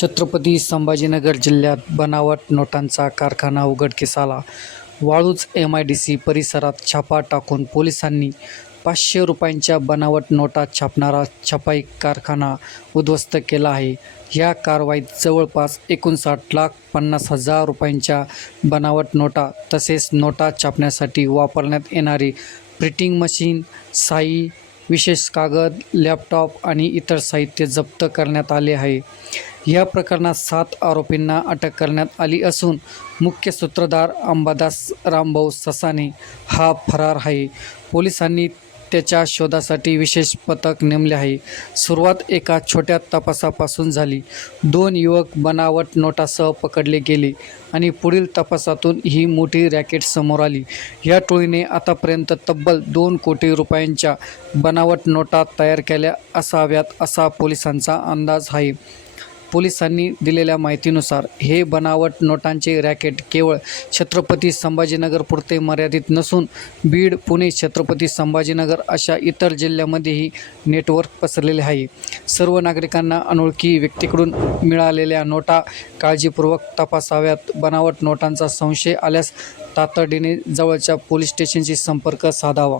छत्रपती संभाजीनगर जिल्ह्यात बनावट नोटांचा कारखाना उघडकीस आला. Waluj M I D C परिसरात छापा टाकून पोलिसांनी पाचशे रुपयांच्या बनावट नोटा छापणारा छपाई कारखाना उद्ध्वस्त केला आहे. या कारवाईत जवळपास एकोणसाठ लाख पन्नास हजार रुपयांच्या बनावट नोटा तसेच नोटा छापण्यासाठी वापरण्यात येणारी प्रिंटिंग मशीन साई विशेष कागद लॅपटॉप आणि इतर साहित्य जप्त करण्यात आले आहे. या प्रकरणात सात आरोपींना अटक करण्यात आली असून मुख्य सूत्रधार अंबादास रामभाऊ ससाने हा फरार आहे. पोलिसांनी त्याच्या शोधासाठी विशेष पथक नेमले आहे. सुरुवात एका छोट्या तपासापासून झाली. दोन युवक बनावट नोटासह पकडले गेले आणि पुढील तपासातून ही मोठी रॅकेट समोर आली. या टोळीने आतापर्यंत तब्बल दोन कोटी रुपयांच्या बनावट नोटा तयार केल्या असाव्यात असा पोलिसांचा अंदाज आहे. पोलिसांनी दिलेल्या माहितीनुसार हे बनावट नोटांचे रॅकेट केवळ छत्रपती संभाजीनगरपुरते मर्यादित नसून बीड पुणे छत्रपती संभाजीनगर अशा इतर जिल्ह्यामध्येही नेटवर्क पसरलेले आहे. सर्व नागरिकांना अनोळखी व्यक्तीकडून मिळालेल्या नोटा काळजीपूर्वक तपासाव्यात. बनावट नोटांचा संशय आल्यास तातडीने जवळच्या पोलीस स्टेशनशी संपर्क साधावा.